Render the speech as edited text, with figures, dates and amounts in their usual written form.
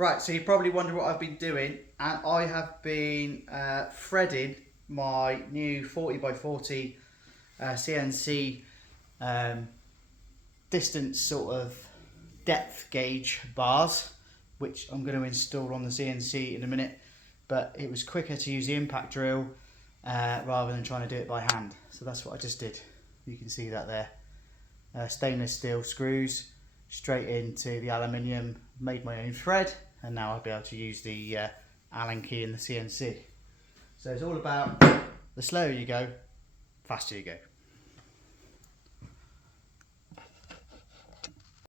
Right, so you probably wonder what I've been doing, and I have been threading my new 40x40 CNC distance sort of depth gauge bars, which I'm going to install on the CNC in a minute, but it was quicker to use the impact drill rather than trying to do it by hand. So that's what I just did. You can see that there. Stainless steel screws straight into the aluminium, made my own thread, and now I'll be able to use the Allen key in the CNC. So it's all about the slower you go, faster you go.